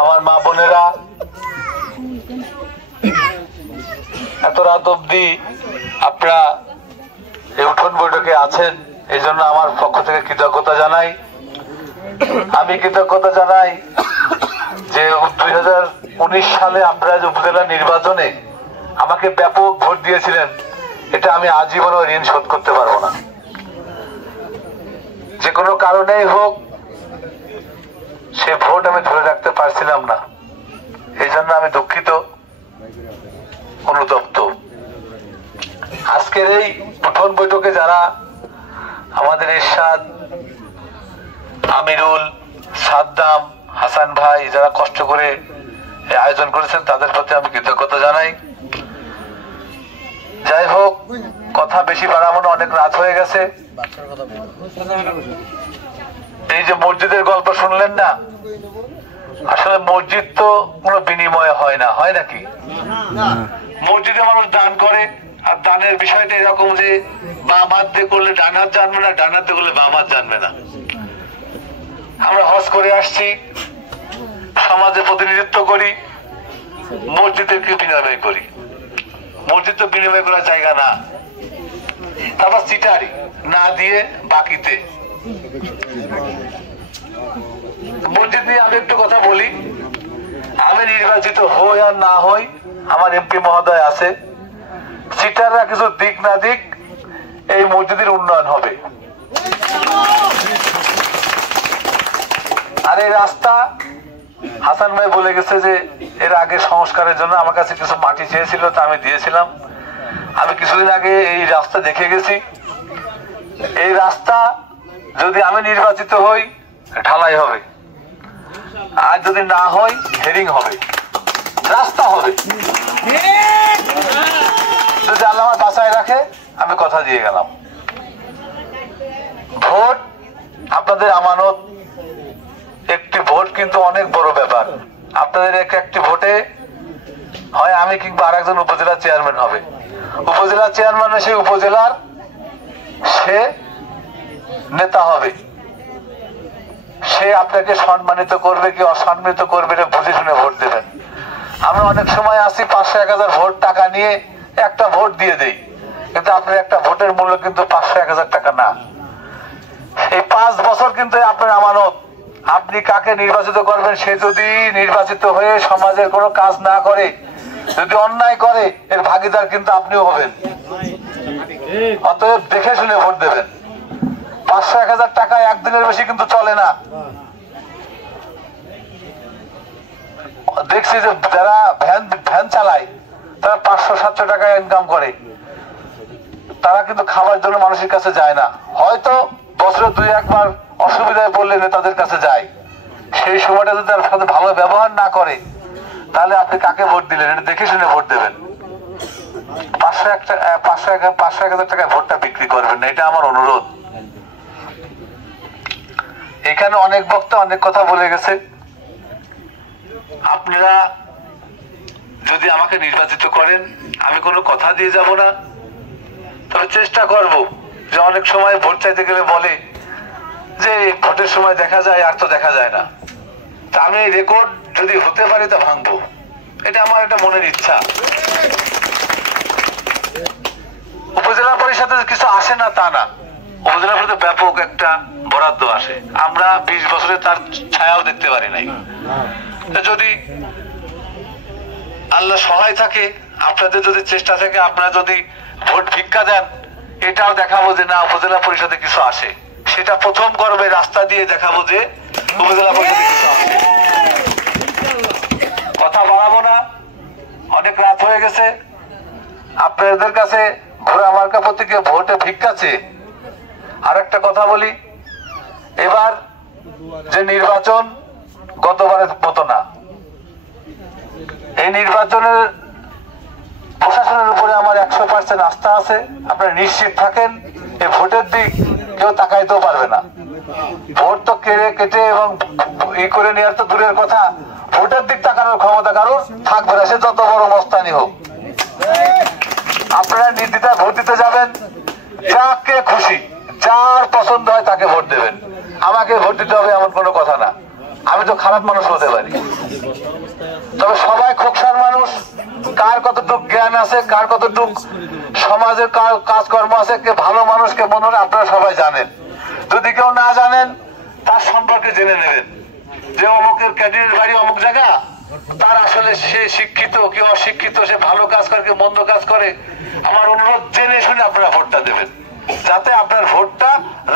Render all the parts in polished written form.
আমার মা বোনেরা, এত রাত অব্দি আপনারা এই উঠোন বৈঠকে আছেন, এই জন্য আমার পক্ষ থেকে কৃতজ্ঞতা জানাই। আমি কৃতজ্ঞতা জানাই যে 2019 সালে আপনারা যে উপজেলা নির্বাচনে আমাকে ব্যাপক ভোট দিয়েছিলেন, এটা আমি আজীবনও ঋণ শোধ করতে পারবো না। যে কোনো কারণেই হোক সে ভোট আমি ধরে রাখতে পারছিলাম না, এই জন্য আমি দুঃখিত, অনুতপ্ত। আজকের এই উঠোন বৈঠকে যারা আমাদের ইরশাদ, আমিরুল, সাদ্দাম, হাসান ভাই যারা কষ্ট করে আয়োজন করেছেন, তাদের প্রতি আমি কৃতজ্ঞতা জানাই। যাই হোক, কথা বেশি বাড়াবো না, অনেক রাত হয়ে গেছে। এই যে মসজিদের গল্প শুনলেন না, আসলে মসজিদ তো কোনো বিনিময় হয় না, হয় নাকি? মসজিদে মানুষ দান করে, আর দানের বিষয়টা এরকম যে বাম হাত দিয়ে করলে ডান হাত জানবে না, ডান হাত দিয়ে করলে বাম হাত জানবে না। আমরা হজ করে আসছি, সমাজে প্রতিনিধিত্ব করি, মসজিদে কি বিনিময় করি? মসজিদ তো বিনিময় করার জায়গা না। তারপর চিটারি না দিয়ে বাকিতে। মসজিদ নিয়ে আমি একটু কথা বলি। আমি নির্বাচিত হই আর না হই, আমার এমপি মহোদয় আছে, সিটাররা কিছু দিক না দিক, এই মসজিদের উন্নয়ন হবে। আর এই রাস্তা হাসান ভাই বলে গেছে যে এর আগে সংস্কারের জন্য আমার কাছে কিছু মাটি চেয়েছিল, তা আমি দিয়েছিলাম। আমি কিছুদিন আগে এই রাস্তা দেখে গেছি। এই রাস্তা যদি আমি নির্বাচিত হই ঢালাই হবে, আর যদি না হই হেরিং হবে, রাস্তা হবে। যদি আল্লাহ আমার বাঁচায় রাখে, আমি কথা দিয়ে গেলাম। ভোট আপনাদের আমানত, একটি ভোট কিন্তু অনেক বড় ব্যাপার। আপনাদের একটি ভোটে হয় আমি কিংবা আরেকজন উপজেলা চেয়ারম্যান হবে। উপজেলা চেয়ারম্যান সেই উপজেলার সে নেতা হবে, সে আপনাকে সম্মানিত করবে কি অসম্মানিত করবে এটা বুঝে শুনে ভোট দেবেন। আমরা অনেক সময় আসি 500-1000 ভোট টাকা নিয়ে একটা ভোট দিয়ে দেই, কিন্তু আপনার একটা ভোটের মূল্য কিন্তু 500-1000 টাকা না। এই 5 বছর কিন্তু আপনার আমানত। আপনি কাকে নির্বাচিত করবেন, সে যদি নির্বাচিত হয়ে সমাজের কোনো কাজ না করে, যদি অন্যায় করে, এর ভাগিদার কিন্তু আপনিও হবেন। অতএব দেখে শুনে ভোট দেবেন। 500-1000 টাকা একদিনের বেশি কিন্তু চলে না। দেখছি যে যারা ভ্যান চালায় তারা 500-700 টাকা ইনকাম করে, তারা কিন্তু খাবার জন্য মানুষের কাছে যায় না। হয়তো বছরে 2-1 বার অসুবিধায় পড়লে নেতাদের কাছে যায়। সেই সময়টা যদি তার সাথে ভালো ব্যবহার না করে, তাহলে আপনি কাকে ভোট দিলেন এটা দেখে শুনে ভোট দেবেন। 500-1000 টাকায় ভোটটা বিক্রি করবেন না, এটা আমার অনুরোধ। এখানে অনেক বক্তা অনেক কথা বলে গেছে। আপনারা যদি আমাকে নির্বাচিত করেন, আমি কোনো কথা দিয়ে যাব না, তবে চেষ্টা করব। যে অনেক সময় ভোট চাইতে গেলে বলে যে ভোটের সময় দেখা যায়, আর তো দেখা যায় না। তা আমি এই রেকর্ড যদি হতে পারি তা ভাঙবো, এটা আমার একটা মনের ইচ্ছা। উপজেলা পরিষদে কিছু আসে না তা না, উপজেলা পরিষদে ব্যাপক একটা বরাদ্দ আসে। আমরা 20 বছরে তার ছায়াও দেখতে পারি নাই। যদি আল্লাহ সহায় থাকে, আপনাদের যদি চেষ্টা থাকে, আপনারা যদি ভোট ভিক্ষা দেন, এটাও দেখাবো যে না উপজেলা পরিষদে কিছু আসে। সেটা প্রথম করবে, রাস্তা দিয়ে দেখাবো যে উপজেলা পরিষদে কিছু আসে। কথা বাড়াবো না, অনেক রাত হয়ে গেছে। আপনাদের কাছে ঘোড়া মার্কা প্রতীকে ভোটে ভিক্ষা চেয়ে আর একটা কথা বলি। এবার যে নির্বাচন গতবারের মতো না। এই নির্বাচনের প্রশাসনের উপরে আমার 100% আস্থা আছে। আপনারা নিশ্চিত থাকেন, এই ভোটের দিক কেউ তাকাইতেও পারবে না। ভোট তো কেটে এবং ই করে নেওয়ার তো দূরের কথা, ভোটের দিক তাকানোর ক্ষমতা কারোর থাকবে না, সে যত বড় মস্তানি হোক। আপনারা নির্দ্বিধায় ভোট দিতে যাবেন, যাকে খুশি যার পছন্দ হয় তাকে ভোট দেবেন। আমাকে ভোট দিতে হবে এমন কোনো কথা না। আমি তো খারাপ মানুষ হতে পারি, তবে সবাই খোকসার মানুষ। কার কতটুক জ্ঞান আছে, কার কতটুক সমাজের কাজকর্ম আছে, কে ভালো মানুষ কে মনে হয় আপনারা সবাই জানেন। যদি কেউ না জানেন তার সম্পর্কে জেনে নেবেন যে অমুকের ক্যান্ডিডেট বাড়ি অমুক জায়গা, তার আসলে সে শিক্ষিত কি অশিক্ষিত, সে ভালো কাজ করে কি মন্দ কাজ করে। আমার অনুরোধ জেনে শুনে আপনারা ভোটটা দেবেন, যাতে আপনার ভোটটা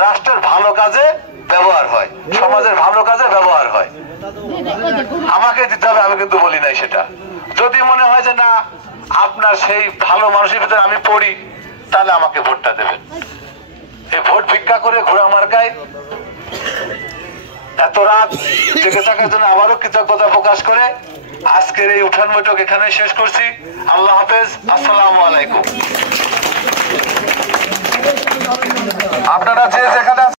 রাষ্ট্রের ভালো কাজে ব্যবহার হয়, সমাজের ভালো কাজে ব্যবহার হয়। আমাকে দিতে হবে আমি কিন্তু বলি নাই সেটা। যদি মনে হয় যে না আপনার সেই ভালো মানুষের ভিতরে আমি পড়ি, তাহলে আমাকে ভোটটা দেবেন। এই ভোট ভিক্ষা করে ঘোড়া মার্কায় এত রাত জেগে থাকার জন্য আবারও কৃতজ্ঞতা প্রকাশ করে আজকের এই উঠান বৈঠক এখানে শেষ করছি। আল্লাহ হাফেজ, আসসালামু আলাইকুম। আপনারা যে যেখানে